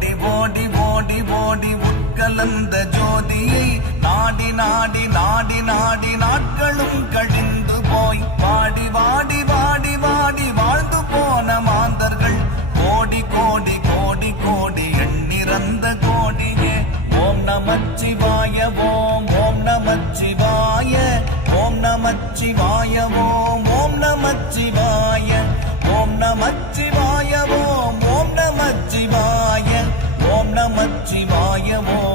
ஓடி ஓடி ஓடி ஓடி உட்கலந்த ஜோதியை நாடி நாடி நாடி நாடி நாட்களும் கழிந்து போய் வாடி வாடி வாடி வாடி வாழ்ந்து போன மாந்தர்கள் கோடி கோடி கோடி கோடி எண்ணிறந்த கோடியே. ஓம் நமச்சிவாய ஓம் ஓம் நமச்சிவாய ஓம் நமச்சிவாய ஓம் ஓம் நமச்சிவாய ஓம் நமச்சிவாய ஓம் ஓம் நமச்சிவாய ஓம் நமச்சிவாய ஓம்